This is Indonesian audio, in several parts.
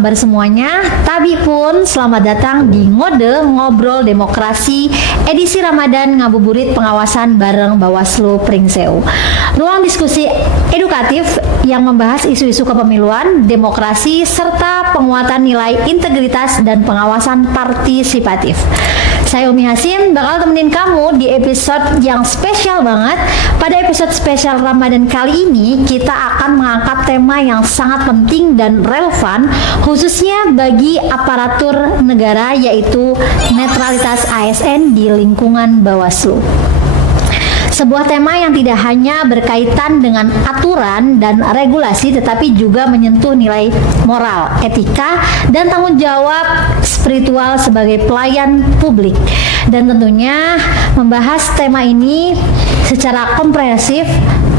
kabar semuanya? Tabi pun selamat datang di Ngode Ngobrol Demokrasi edisi Ramadan Ngabuburit Pengawasan bareng Bawaslu Pringseu. Ruang diskusi edukatif yang membahas isu-isu kepemiluan, demokrasi, serta penguatan nilai integritas dan pengawasan partisipatif. Saya Umi Hasim bakal temenin kamu di episode yang spesial banget. Pada episode spesial Ramadan kali ini, kita akan mengangkat tema yang sangat penting dan relevan, khususnya bagi aparatur negara, yaitu netralitas ASN di lingkungan Bawaslu. Sebuah tema yang tidak hanya berkaitan dengan aturan dan regulasi, tetapi juga menyentuh nilai moral, etika, dan tanggung jawab spiritual sebagai pelayan publik. Dan tentunya membahas tema ini secara komprehensif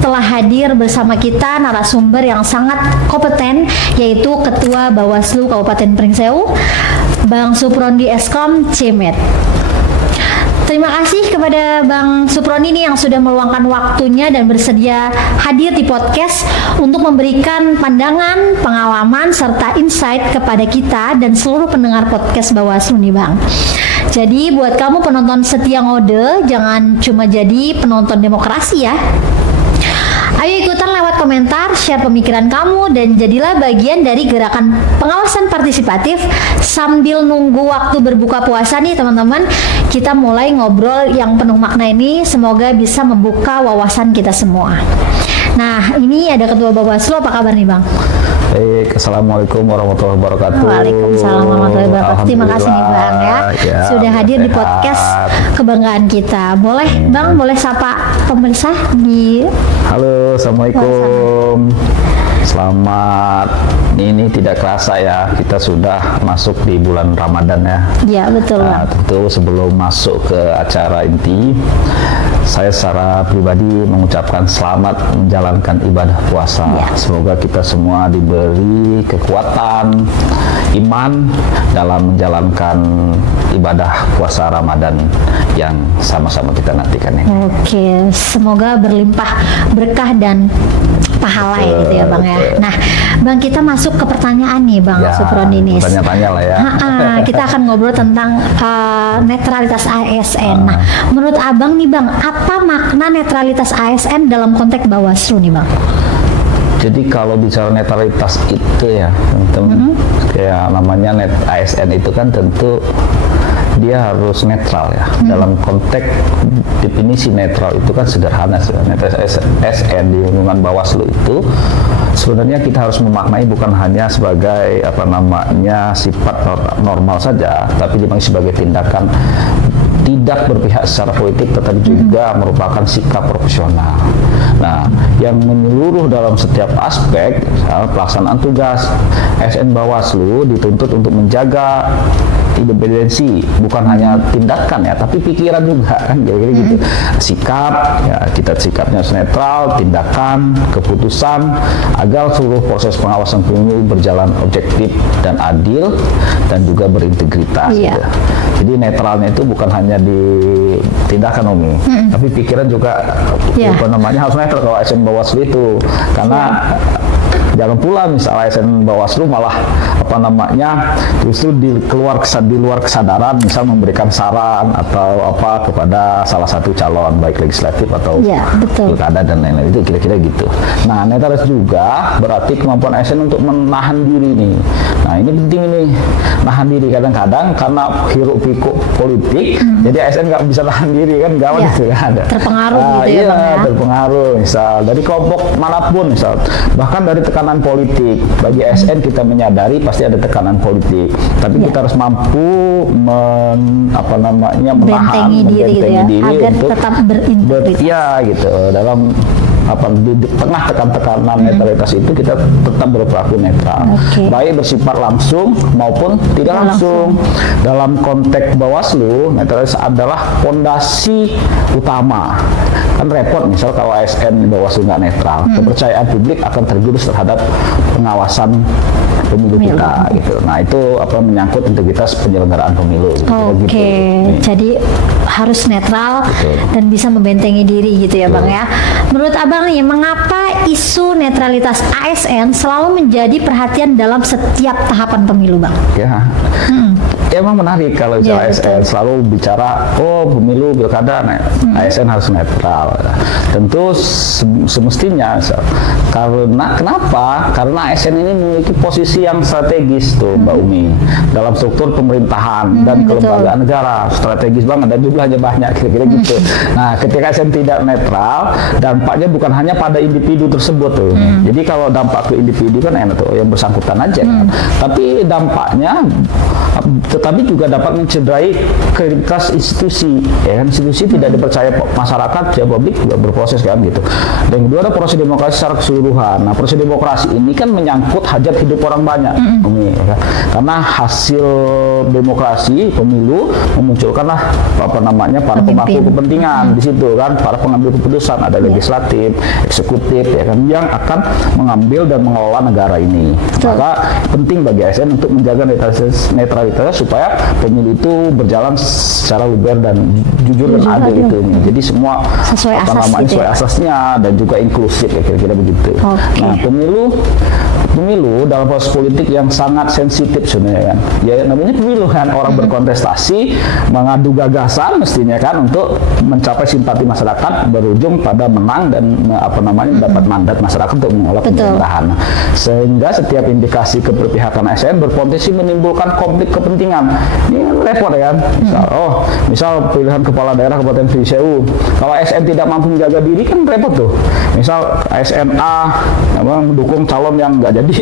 telah hadir bersama kita narasumber yang sangat kompeten, yaitu Ketua Bawaslu Kabupaten Pringseu, Bang Suprondi Eskom Cimet. Terima kasih kepada Bang Suprondi ini yang sudah meluangkan waktunya dan bersedia hadir di podcast untuk memberikan pandangan, pengalaman, serta insight kepada kita dan seluruh pendengar podcast Bawaslu nih Bang. Jadi buat kamu penonton setia Ngode, jangan cuma jadi penonton demokrasi ya. Ayo ikutan lewat komentar, share pemikiran kamu, dan jadilah bagian dari gerakan pengawasan partisipatif. Sambil nunggu waktu berbuka puasa nih teman-teman, kita mulai ngobrol yang penuh makna ini. Semoga bisa membuka wawasan kita semua. Nah, ini ada Ketua Bawaslu, apa kabar nih Bang? Baik, Assalamualaikum warahmatullahi wabarakatuh. Waalaikumsalam warahmatullahi wabarakatuh. Terima kasih nih Bang ya, sudah hadir di podcast kebanggaan kita. Boleh Bang, boleh sapa pemirsa di... Halo, Assalamualaikum. Selamat, ini tidak kerasa ya, kita sudah masuk di bulan Ramadan ya. Iya, betul Bang. Tentu sebelum masuk ke acara inti, saya secara pribadi mengucapkan selamat menjalankan ibadah puasa. Ya. Semoga kita semua diberi kekuatan iman dalam menjalankan ibadah puasa Ramadan yang sama-sama kita nantikan ini. Oke, semoga berlimpah berkah dan pahala ya gitu ya Bang ya. Nah, Bang, kita masuk ke pertanyaan nih Bang ya, Suprondi nih. Tanya-tanya lah ya. Kita akan ngobrol tentang netralitas ASN. Nah, menurut Abang nih Bang, apa makna netralitas ASN dalam konteks Bawaslu nih Bang? Jadi kalau bicara netralitas itu ya, teman-teman, kayak namanya ASN itu kan tentu dia harus netral ya. Dalam konteks definisi netral itu kan sederhana sih. Netralitas ASN di lingkungan Bawaslu itu sebenarnya kita harus memaknai bukan hanya sebagai sifat normal saja, tapi memang sebagai tindakan tidak berpihak secara politik, tetapi juga merupakan sikap profesional. Nah, yang menyeluruh dalam setiap aspek pelaksanaan tugas ASN Bawaslu dituntut untuk menjaga independensi, bukan hanya tindakan ya, tapi pikiran juga kan kira-kira gitu. Sikap ya, kita sikapnya harus netral, tindakan, keputusan, agar seluruh proses pengawasan pemilu berjalan objektif dan adil dan juga berintegritas. Gitu. Jadi netralnya itu bukan hanya di tindakan Umi, tapi pikiran juga harus netral kalau ASN Bawaslu itu, karena jangan pula misalnya ASN Bawaslu malah justru di luar kesadaran, misal memberikan saran atau apa kepada salah satu calon baik legislatif atau pilkada dan lain-lain, itu kira-kira gitu. Nah, netralitas juga berarti kemampuan ASN untuk menahan diri nih. Nah, ini penting ini, nahan diri. Kadang-kadang karena hiruk pikuk politik, jadi ASN nggak bisa nahan diri kan, gawat gitu kan. Terpengaruh gitu ya Bang ya. Terpengaruh misal dari kelompok manapun, misal bahkan dari tekanan politik. Bagi ASN kita menyadari pasti ada tekanan politik, tapi kita harus mampu menahan, diri agar untuk tetap berintegritas. Gitu dalam di tengah tekanan netralitas itu kita tetap berperilaku netral, baik bersifat langsung maupun tidak langsung. Dalam konteks Bawaslu, netralitas adalah fondasi utama. Kan repot misal kalau ASN Bawaslu nggak netral, kepercayaan publik akan tergerus terhadap pengawasan pemilu kita gitu. Nah itu apa menyangkut integritas penyelenggaraan pemilu. Oke, Gitu. jadi harus netral Betul. dan bisa membentengi diri gitu ya Bang ya. Menurut Abang nih, mengapa isu netralitas ASN selalu menjadi perhatian dalam setiap tahapan pemilu Bang? Ya. Ya, emang menarik kalau Ya, ASN selalu bicara pemilu pilkada ASN harus netral. Tentu semestinya karena kenapa? Karena ASN ini memiliki posisi yang strategis tuh Mbak Umi dalam struktur pemerintahan dan kelembagaan negara, strategis banget dan jumlahnya banyak kira-kira gitu. Nah, ketika ASN tidak netral, dampaknya bukan hanya pada individu tersebut tuh. Jadi kalau dampak ke individu kan enak tuh yang bersangkutan aja kan. Tapi dampaknya tetapi juga dapat mencederai kredibilitas institusi, ya kan? Institusi tidak dipercaya masyarakat, ya publik juga berproses kan gitu. Dan kedua ada proses demokrasi secara keseluruhan. Nah, proses demokrasi ini kan menyangkut hajat hidup orang banyak, ya kan? Karena hasil demokrasi pemilu memunculkanlah para pemangku kepentingan di situ kan, para pengambil keputusan, ada legislatif, eksekutif, ya kan, yang akan mengambil dan mengelola negara ini. Maka penting bagi ASN untuk menjaga netralitasnya supaya pemilu itu berjalan secara luber dan jujur dan adil itu. Jadi semua sesuai asas gitu sesuai asasnya dan juga inklusif ya kira-kira begitu. Nah, pemilu dalam proses politik yang sangat sensitif sebenarnya kan. Ya namanya pemilu kan, orang berkontestasi, mengadu gagasan mestinya kan untuk mencapai simpati masyarakat berujung pada menang dan mendapat mandat masyarakat untuk mengelola pemerintahan. Sehingga setiap indikasi keberpihakan ASN berpotensi menimbulkan konflik kepentingan. Ini repot ya kan. Misal pilihan kepala daerah Kabupaten Pringsewu, kalau ASN tidak mampu menjaga diri kan repot tuh. Misal ASN A mendukung calon yang nggak jadi,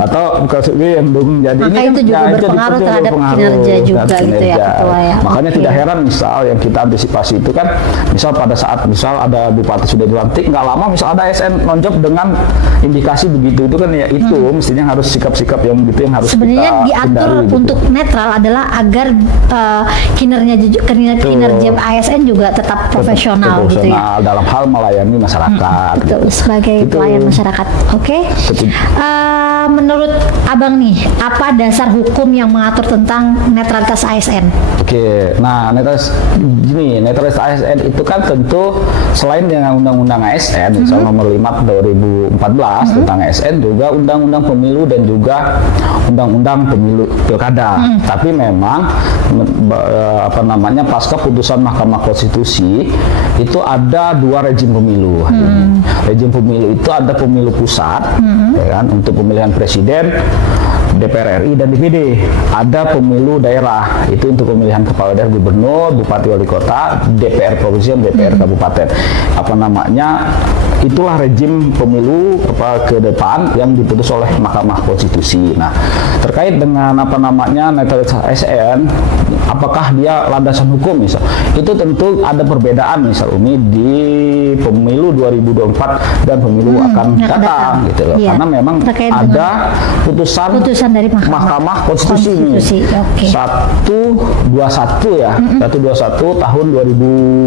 atau yang belum jadi. Maka ini itu juga berpengaruh terhadap kinerja juga gitu ya Ketua ya. Makanya tidak heran misal yang kita antisipasi itu kan, misal pada saat ada bupati sudah dilantik, nggak lama misal ada ASN nonjok dengan indikasi begitu, itu kan ya itu mestinya harus sikap-sikap yang gitu yang harus sebenarnya kita diatur hindari, gitu. untuk netral adalah agar kinerja ASN juga tetap profesional gitu ya. dalam hal melayani masyarakat. Betul, gitu. sebagai Gitu. pelayan masyarakat. Oke. Menurut Abang nih, apa dasar hukum yang mengatur tentang netralitas ASN? Oke, nah netralitas ASN itu kan tentu selain dengan Undang-Undang ASN, misal nomor 5 2014 tentang ASN, juga Undang-Undang Pemilu dan juga Undang-Undang Pemilu Pilkada. Tapi memang pasca putusan Mahkamah Konstitusi itu ada dua rejim pemilu. Rejim pemilu itu ada pemilu pusat, ya kan, untuk pemilihan presiden, DPR RI dan DPD. Ada pemilu daerah, itu untuk pemilihan kepala daerah, gubernur, bupati, wali kota, DPR provinsi, DPR kabupaten. Itulah rejim pemilu ke depan yang diputus oleh Mahkamah Konstitusi. Nah, terkait dengan netralitas ASN, apakah dia landasan hukum misal? Itu tentu ada perbedaan misal di pemilu 2024 dan pemilu akan datang gitu loh. Iya. Karena memang terkait ada putusan dari Mahkamah Konstitusi. 121 ya, 121 tahun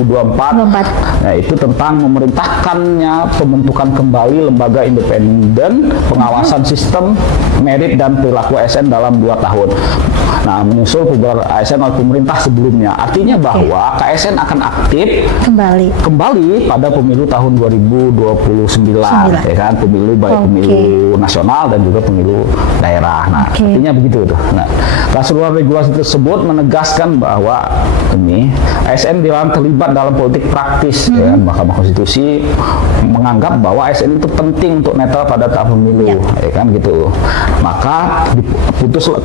2024. Nah, itu tentang memerintahkannya pembentukan kembali lembaga independen pengawasan sistem merit dan perilaku ASN dalam 2 tahun. Nah, menyusul pembubaran ASN oleh pemerintah sebelumnya. Artinya bahwa KSN akan aktif kembali pada pemilu tahun 2029, ya kan, pemilu baik pemilu nasional dan juga pemilu daerah. Nah, artinya begitu tuh. Nah, keseluruhan regulasi tersebut menegaskan bahwa ASN dilarang terlibat dalam politik praktis. Ya, Mahkamah Konstitusi menganggap bahwa ASN itu penting untuk netral pada tahap pemilu, ya kan gitu. Maka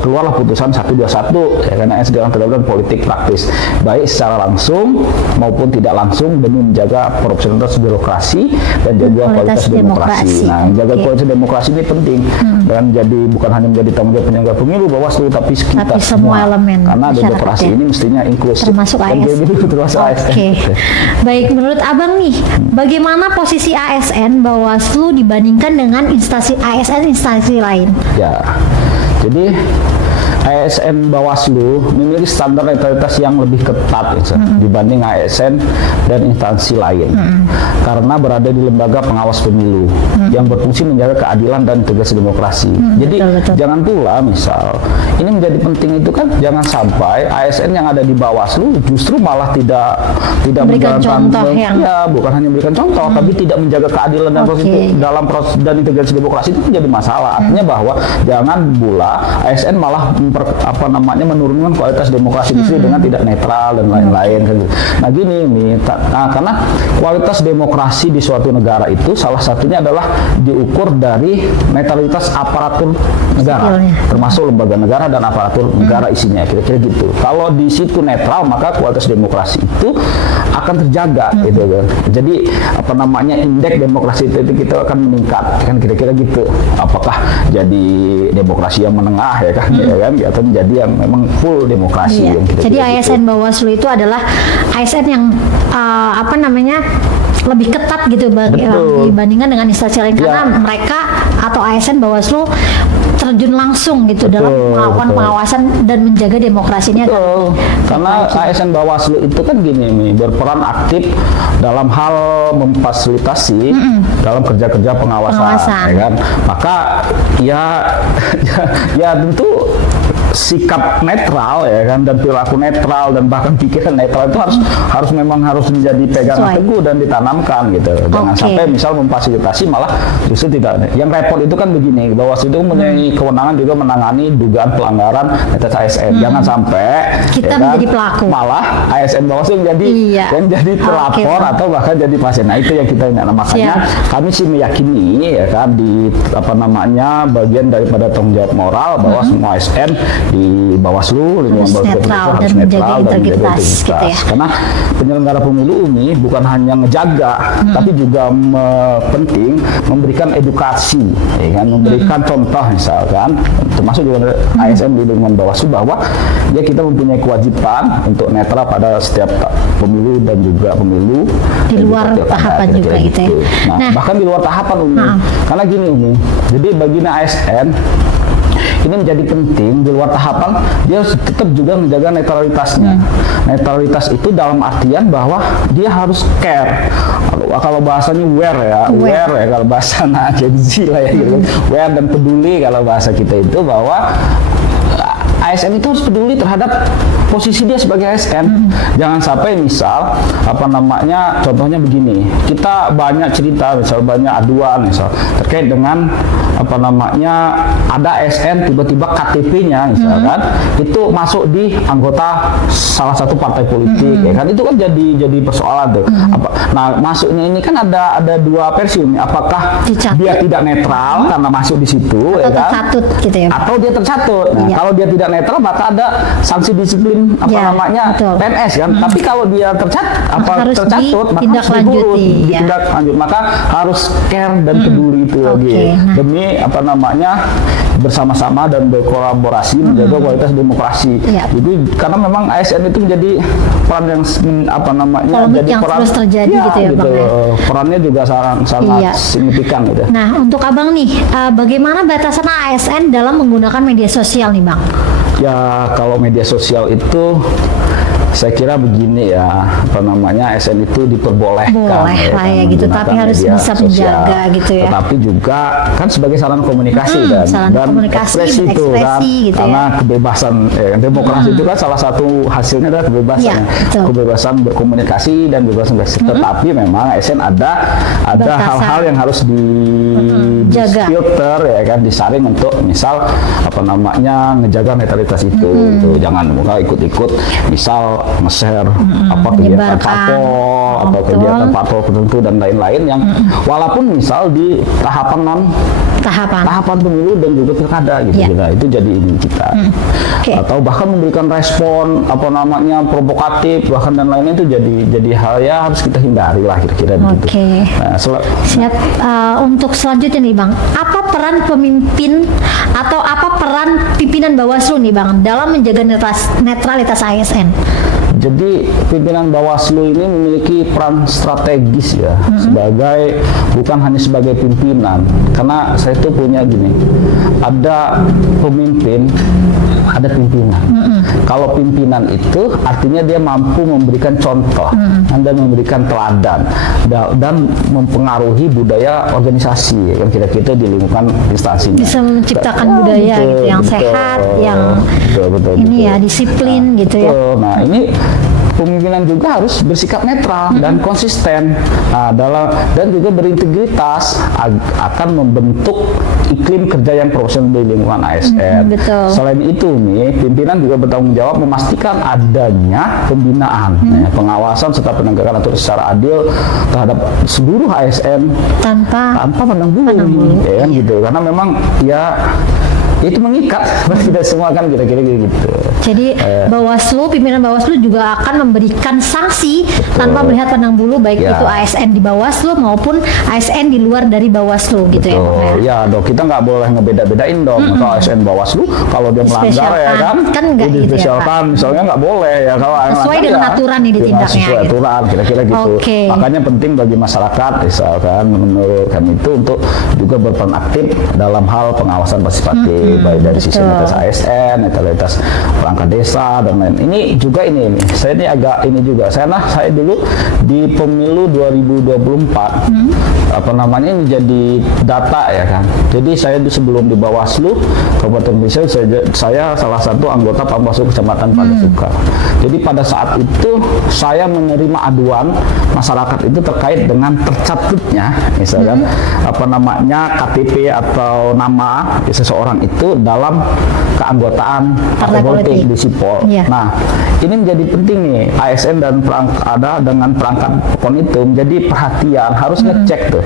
keluarlah putusan 121, ya, karena ASN dilarang terlibat dalam politik praktis, baik secara langsung maupun tidak langsung demi menjaga profesionalitas birokrasi dan juga kualitas demokrasi. Nah, menjaga kualitas demokrasi ini penting dan bukan hanya menjadi tanggung jawab penyelenggara pemilu Bawaslu, tapi semua elemen karena demokrasi ini mestinya inklusif, termasuk ASN. Baik, menurut Abang nih, bagaimana posisi ASN Bawaslu dibandingkan dengan instansi ASN instansi lain? Ya, jadi ASN Bawaslu memiliki standar netralitas yang lebih ketat dibanding ASN dan instansi lain karena berada di lembaga pengawas pemilu yang berfungsi menjaga keadilan dan integritas demokrasi. Jadi betul. jangan pula misal ini menjadi penting itu kan jangan sampai ASN yang ada di Bawaslu justru malah tidak Memberikan contoh yang ya bukan hanya memberikan contoh tapi tidak menjaga keadilan dan proses dalam proses dan integritas demokrasi itu menjadi masalah. Artinya bahwa jangan pula ASN malah menurunkan kualitas demokrasi itu dengan tidak netral dan lain-lain. Nah gini nih, karena kualitas demokrasi di suatu negara itu salah satunya adalah diukur dari netralitas aparatur negara, termasuk lembaga negara dan aparatur negara isinya, kira-kira gitu. Kalau di situ netral maka kualitas demokrasi itu akan terjaga gitu kan. Jadi indeks demokrasi itu kita akan meningkat kan kira-kira gitu. Apakah jadi demokrasi yang menengah ya kan atau menjadi yang memang full demokrasi yang Jadi ASN gitu. Bawaslu itu adalah ASN yang lebih ketat gitu dibandingkan dengan instansi lain karena mereka atau ASN Bawaslu terjun langsung gitu dalam melakukan pengawasan dan menjaga demokrasinya. Karena ASN Bawaslu itu kan gini nih, berperan aktif dalam hal memfasilitasi dalam kerja-kerja pengawasan. Ya kan? Maka ya tentu sikap netral ya kan dan perilaku netral dan bahkan pikiran netral itu harus menjadi pegangan teguh dan ditanamkan gitu. Jangan sampai misal memfasilitasi malah justru tidak. Yang repot itu kan begini, Bawaslu itu mempunyai kewenangan juga menangani dugaan pelanggaran netralitas ASN. Jangan sampai kita menjadi pelaku. Malah ASN Bawaslu menjadi terlapor atau bahkan jadi pasien. Nah, itu yang kita ingat. Makanya kami sih meyakini ya kan di bagian daripada tanggung jawab moral bahwa semua ASN di Bawaslu harus netral dan menjaga integritas gitu ya. Karena penyelenggara pemilu ini bukan hanya ngejaga tapi juga penting memberikan edukasi ya kan, memberikan contoh misalkan termasuk juga ASN di lingkungan Bawaslu bahwa ya kita mempunyai kewajiban untuk netral pada setiap pemilu dan juga pemilu di luar tahapan juga gitu ya. Nah, bahkan di luar tahapan Umi. Karena gini Umi, jadi bagian ASN ini menjadi penting di luar tahapan dia harus tetap juga menjaga netralitasnya. Netralitas itu dalam artian bahwa dia harus care. Kalau bahasanya aware ya kalau bahasa Gen Z lah ya gitu. Aware dan peduli kalau bahasa kita itu bahwa ASN itu harus peduli terhadap posisi dia sebagai ASN. Jangan sampai misal contohnya begini, kita banyak cerita misal banyak aduan misal terkait dengan ada ASN tiba-tiba KTP-nya misalkan itu masuk di anggota salah satu partai politik ya kan, itu kan jadi persoalan tuh. Nah masuknya ini kan ada dua versi nih, apakah dia tidak netral karena masuk di situ atau ya kan, tercatut gitu ya, atau dia tercatut. Nah kalau dia tidak netral maka ada sanksi disiplin PNS kan. Tapi kalau dia tercatut maka harus ditindaklanjuti, maka harus care dan peduli itu lagi demi bersama-sama dan berkolaborasi menjaga kualitas demokrasi. Jadi karena memang ASN itu menjadi peran yang jadi yang peran terus terjadi gitu ya Bang ya. Perannya juga sangat signifikan gitu. Nah untuk Abang nih, bagaimana batasan ASN dalam menggunakan media sosial nih Bang? Ya kalau media sosial itu saya kira begini ya, ASN itu diperbolehkan ya gitu, tapi harus bisa menjaga gitu ya. Tetapi juga kan sebagai sarana komunikasi dan ekspresi itu kan, gitu karena kebebasan demokrasi itu kan salah satu hasilnya adalah kebebasan, kebebasan berkomunikasi dan kebebasan berekspresi. Tetapi memang ASN ada hal-hal yang harus filter ya kan, disaring untuk misal ngejaga netralitas itu. Jangan ikut-ikut misal nge-share kegiatan parpol atau kegiatan parpol tertentu dan lain-lain yang walaupun misal di tahapan pemilu dan juga pilkada gitu. Itu jadi ini kita. Atau bahkan memberikan respon provokatif bahkan dan lainnya itu jadi hal ya harus kita hindari lah kira-kira begitu. Nah, siap. Untuk selanjutnya nih Bang, apa peran pemimpin atau apa peran pimpinan Bawaslu nih Bang dalam menjaga netralitas ASN? Jadi pimpinan Bawaslu ini memiliki peran strategis ya, bukan hanya sebagai pimpinan. Karena saya tuh punya gini, ada pemimpin ada pimpinan. Kalau pimpinan itu artinya dia mampu memberikan contoh dan memberikan teladan dan mempengaruhi budaya organisasi kan kira-kira di lingkungan instansinya. Bisa menciptakan budaya betul, gitu yang betul, sehat, yang betul, ini ya disiplin gitu ya. Betul. Nah ini pemimpinan juga harus bersikap netral dan konsisten dan juga berintegritas akan membentuk iklim kerja yang profesional di lingkungan ASN. Betul. Selain itu nih, pimpinan juga bertanggung jawab memastikan adanya pembinaan, pengawasan serta penegakan aturan secara adil terhadap seluruh ASN Tanpa pandang bulu, ya kan gitu. Karena memang ya itu mengikat tidak semua kan kira-kira gitu. Jadi Bawaslu, pimpinan Bawaslu juga akan memberikan sanksi tanpa melihat pandang bulu, baik Ya. itu ASN di Bawaslu maupun ASN di luar dari Bawaslu gitu ya, Bang, ya. Ya dok, kita nggak boleh ngebeda-bedain dong. Kalau ASN Bawaslu, kalau dia melanggar ya kan, Kan nggak gitu ya, dispesialkan, misalnya nggak boleh ya. Kalau yang Sesuai melanggar dengan ya, aturan nih ditindaknya, sesuai gitu. aturan, kira-kira gitu. Oke. Makanya penting bagi masyarakat, misalkan menurut kami itu untuk juga berperan aktif dalam hal pengawasan partisipatif, baik dari sisi betul. netralitas ASN, netralitas perangkat desa dan lain. Ini juga ini saya ini agak ini juga. Saya dulu di pemilu 2024 apa namanya ini jadi data ya kan. Jadi saya sebelum di Bawaslu Kabupaten Pringsewu saya salah satu anggota Panwaslu Kecamatan Padasuka. Jadi pada saat itu saya menerima aduan masyarakat itu terkait dengan tercatutnya misalkan apa namanya KTP atau nama seseorang itu dalam keanggotaan partai politik di Sipol. Iya. Nah, ini menjadi penting nih ASN dan ada dengan perangkat PON itu menjadi perhatian, harus ngecek tuh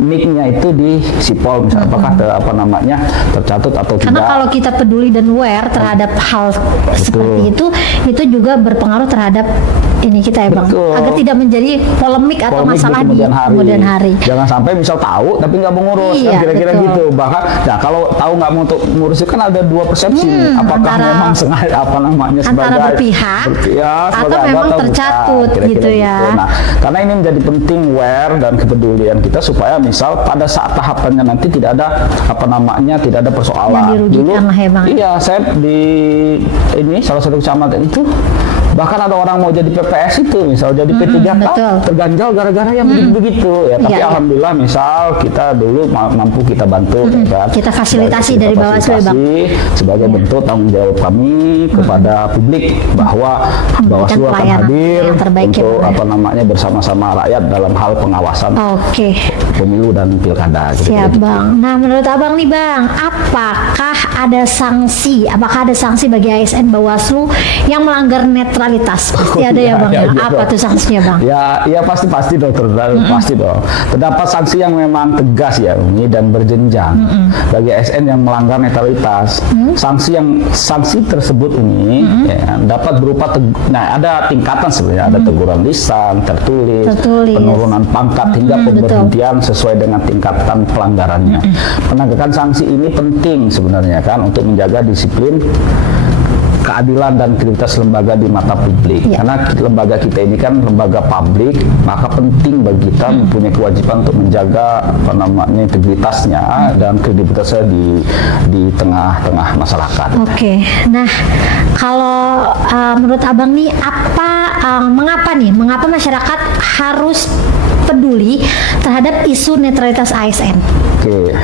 nicknya itu di Sipol misalnya apakah apa namanya tercatut atau Karena tidak. kalau kita peduli dan aware terhadap hal seperti itu juga berpengaruh terhadap ini kita ya, Bang. Betul. Agar tidak menjadi polemik atau Polemik masalah di kemudian hari. Jangan sampai misal tahu tapi nggak mau ngurus Iya, kan kira-kira betul. gitu. Bahkan nah kalau tahu nggak mau untuk ngurus itu kan ada dua persepsi. Apakah memang sengaja apa namanya antara berpihak atau sebagai memang anggota tercatut bukan, gitu kira-kira ya. Nah, karena ini menjadi penting aware dan kepedulian kita supaya misal pada saat tahapannya nanti tidak ada apa namanya tidak ada persoalan. Yang dirugikan lah ya, Bang. Iya, saya di ini salah satu kecamatan itu bahkan ada orang mau jadi PPS itu misal jadi P3K betul. terganjal gara-gara yang begitu ya tapi Iya, iya. alhamdulillah misal kita dulu mampu kita bantu ya kan Kita fasilitasi dari Bawaslu ya, Bang. sebagai bentuk tanggung jawab kami kepada publik bahwa Bawaslu akan pelayanan hadir yang terbaik ya, untuk Bang. apa namanya bersama-sama rakyat dalam hal pengawasan Oke. pemilu dan pilkada gitu. Siap, Bang. Nah, menurut Abang nih, Bang, apakah ada sanksi bagi ASN Bawaslu yang melanggar netralitas? Pasti ada ya, Bang. Ya. Apa tuh sanksinya, Bang? Ya pasti dokter, pasti dong. Terdapat sanksi yang memang tegas ya, Umi, dan berjenjang bagi ASN yang melanggar netralitas. Sanksi tersebut ini ya, dapat berupa ada tingkatan sebenarnya, ada teguran lisan, tertulis, penurunan pangkat hingga pemberhentian sesuai dengan tingkatan pelanggarannya. Penegakan sanksi ini penting sebenarnya kan untuk menjaga disiplin, keadilan dan kredibilitas lembaga di mata publik. Karena lembaga kita ini kan lembaga publik, maka penting bagi kita mempunyai kewajiban untuk menjaga apa namanya integritasnya dan kredibilitasnya di tengah-tengah masyarakat. Oke. Nah, kalau menurut Abang nih mengapa masyarakat harus peduli terhadap isu netralitas ASN? Oke.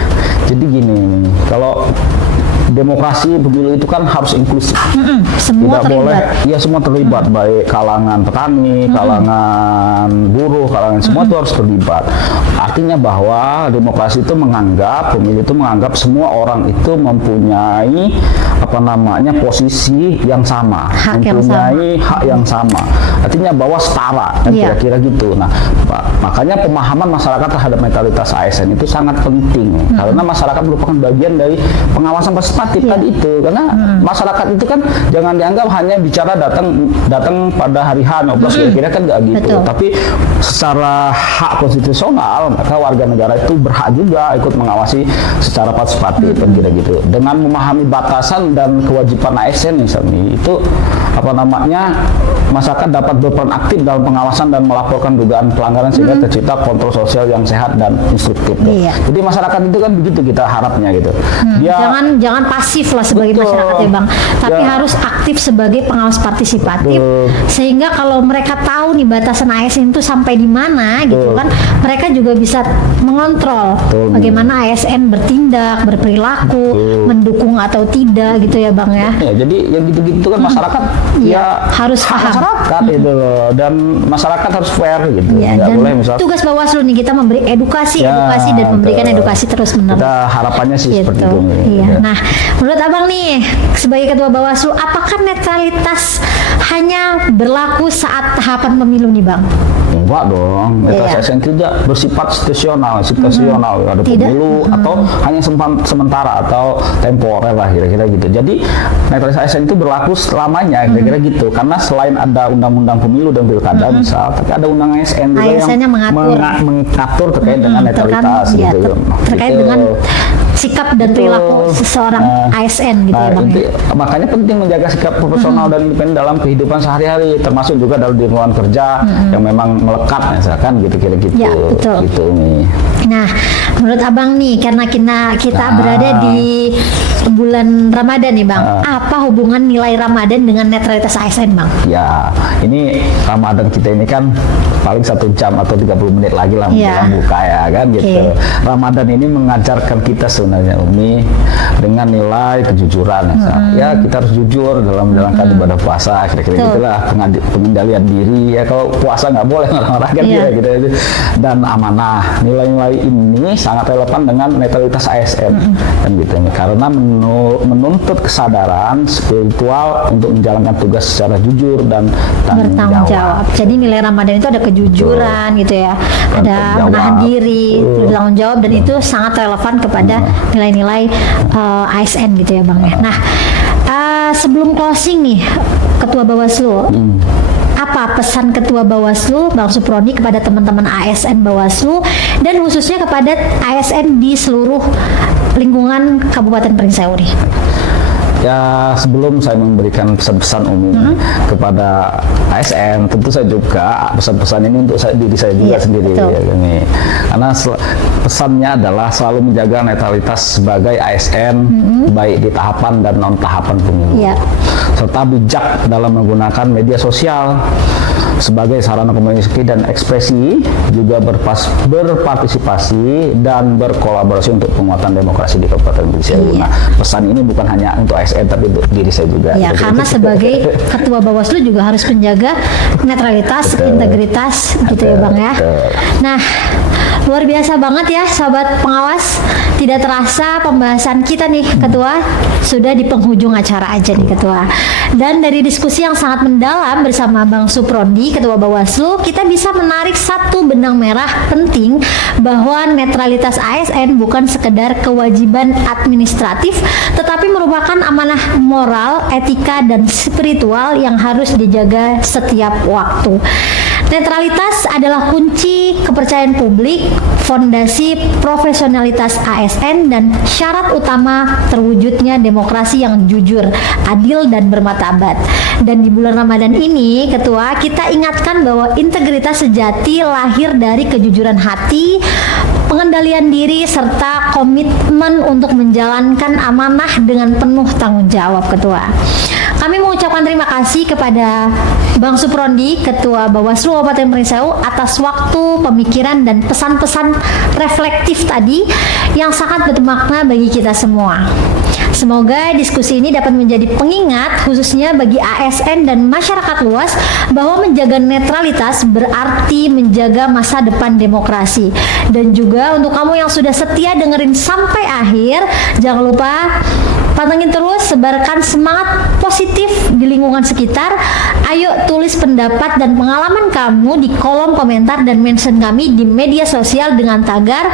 Jadi gini, kalau demokrasi pemilu itu kan harus inklusif. Semua Tidak boleh, terlibat. ya semua terlibat, baik kalangan petani, kalangan buruh, kalangan semua itu harus terlibat. Artinya bahwa demokrasi itu menganggap, pemilu itu menganggap semua orang itu mempunyai apa namanya posisi yang sama, mempunyai hak yang sama. Artinya bahwa setara, kan kira-kira gitu. Nah, makanya pemahaman masyarakat terhadap netralitas ASN itu sangat penting, karena masyarakat merupakan bagian dari pengawasan partisipatif tadi itu. Karena masyarakat itu kan jangan dianggap hanya bicara datang pada hari H nyoblos, kira-kira kan nggak gitu. Betul. Tapi secara hak konstitusional, maka warga negara itu berhak juga ikut mengawasi secara partisipatif, kan kira gitu. Dengan memahami batasan dan kewajiban ASN misalnya itu apa namanya masyarakat dapat berperan aktif dalam pengawasan dan melaporkan dugaan pelanggaran sehingga tercipta kontrol sosial yang sehat dan instruktif. Iya. Jadi masyarakat itu kan begitu kita harapnya gitu. Dia Jangan pasif lah sebagai Betul. masyarakat ya Bang, tapi Ya. harus aktif sebagai pengawas partisipatif. Betul. Sehingga kalau mereka tahu nih batasan ASN itu sampai di mana gitu Betul. kan, mereka juga bisa mengontrol Betul. bagaimana ASN bertindak, berperilaku, Betul. mendukung atau tidak gitu ya Bang ya. ya jadi yang gitu-gitu kan masyarakat Iya, ya harus hak paham. masyarakat itu loh, dan masyarakat harus fair gitu. Ya, Nggak dan boleh misal tugas Bawaslu nih kita memberi edukasi Ya, dan memberikan betul. edukasi terus menerus. kita harapannya sih seperti Gitu. itu. Iya. Ya. Nah, menurut Abang nih sebagai ketua Bawaslu, apakah netralitas hanya berlaku saat tahapan pemilu nih Bang? Enggak dong, netralitas Iya. ASN tidak bersifat situasional, ada Tidak. pemilu atau hanya sementara atau temporer lah kira-kira gitu. Jadi netralitas ASN itu berlaku selamanya kira-kira gitu. Karena selain ada undang-undang pemilu dan pilkada misal, tapi ada undang ASN juga ASN-nya yang mengatur. mengatur terkait dengan netralitas ya, gitu. terkait Gitu. dengan sikap dan perilaku seseorang ASN gitu ya Bang. Makanya penting menjaga sikap profesional dan independen dalam kehidupan sehari-hari, termasuk juga dalam di lingkungan kerja yang memang melekat misalkan gitu kira gitu. Ya, betul. Gitu nih. Nah, menurut Abang nih, karena kita berada di bulan Ramadan nih Bang, apa hubungan nilai Ramadan dengan netralitas ASN Bang? Ya, ini Ramadan kita ini kan paling 1 jam atau 30 menit lagi lah Iya. menjelang buka ya kan gitu. Oke. Ramadan ini mengajarkan kita sebenarnya Umi dengan nilai kejujuran. Ya, kita harus jujur dalam menjalankan ibadah puasa, kira-kira Betul. gitulah, pengendalian diri ya. Kalau puasa nggak boleh marah-marah kan Iya. gitu. Dan amanah. Nilai-nilai ini sangat relevan dengan netralitas ASN kan gitu. Karena menuntut kesadaran spiritual untuk menjalankan tugas secara jujur dan Bertanggung jawab. Jadi nilai Ramadan itu ada kejujuran gitu ya, ada Bertanggung menahan jawab. diri, bertanggung jawab, dan itu sangat relevan kepada nilai-nilai ASN gitu ya Bang ya. Nah, sebelum closing nih Ketua Bawaslu, apa pesan Ketua Bawaslu Bang Suproni kepada teman-teman ASN Bawaslu dan khususnya kepada ASN di seluruh lingkungan Kabupaten Pringsewu nih? Ya, sebelum saya memberikan pesan-pesan umum kepada ASN, tentu saya juga pesan-pesan ini untuk diri saya juga Iya, sendiri betul. ya, gini. Karena pesannya adalah selalu menjaga netralitas sebagai ASN baik di tahapan dan non tahapan pemilu. Iya. Serta bijak dalam menggunakan media sosial sebagai sarana komunikasi dan ekspresi, juga berpartisipasi dan berkolaborasi untuk penguatan demokrasi di Kabupaten Pringsewu. Iya. Nah, pesan ini bukan hanya untuk ASN tapi untuk diri saya juga. Ya, Gitu. karena sebagai Ketua Bawaslu juga harus menjaga netralitas, integritas gitu ya Bang ya. Betul. Nah, luar biasa banget ya sahabat pengawas. Tidak terasa pembahasan kita nih Ketua sudah di penghujung acara aja nih Ketua. Dan dari diskusi yang sangat mendalam bersama Bang Suprondi Ketua Bawaslu, kita bisa menarik satu benang merah penting bahwa netralitas ASN bukan sekedar kewajiban administratif, tetapi merupakan amanah moral, etika, dan spiritual yang harus dijaga setiap waktu. Netralitas adalah kunci kepercayaan publik, fondasi profesionalitas ASN, dan syarat utama terwujudnya demokrasi yang jujur, adil, dan bermartabat. Dan di bulan Ramadan ini, Ketua, kita ingatkan bahwa integritas sejati lahir dari kejujuran hati, pengendalian diri, serta komitmen untuk menjalankan amanah dengan penuh tanggung jawab, Ketua. Kami mengucapkan terima kasih kepada Bang Suprondi, Ketua Bawaslu Kabupaten Pringsewu, atas waktu, pemikiran, dan pesan-pesan reflektif tadi yang sangat bermakna bagi kita semua. Semoga diskusi ini dapat menjadi pengingat khususnya bagi ASN dan masyarakat luas bahwa menjaga netralitas berarti menjaga masa depan demokrasi. Dan juga untuk kamu yang sudah setia dengerin sampai akhir, jangan lupa pantengin terus, sebarkan semangat positif di lingkungan sekitar. Ayo tulis pendapat dan pengalaman kamu di kolom komentar dan mention kami di media sosial dengan tagar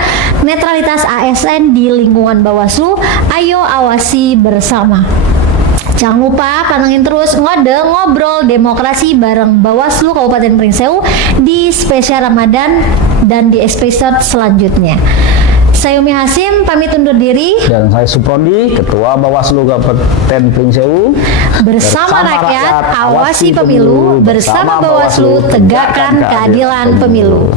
netralitas ASN di lingkungan Bawaslu. Ayo awasi bersama. Jangan lupa pantengin terus ngobrol demokrasi bareng Bawaslu Kabupaten Pringsewu di spesial Ramadan dan di episode selanjutnya. Saya Umi Hasim pamit undur diri. Dan saya Suprondi, Ketua Bawaslu Kabupaten Pringsewu. Bersama rakyat, awasi pemilu. Bersama Bawaslu, tegakkan keadilan pemilu.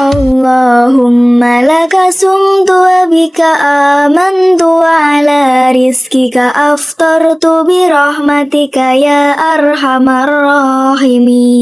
Allahumma laka sumtu wa bika amantu wa ala rizkika aftartu bi rahmatika ya arhamar rahimin.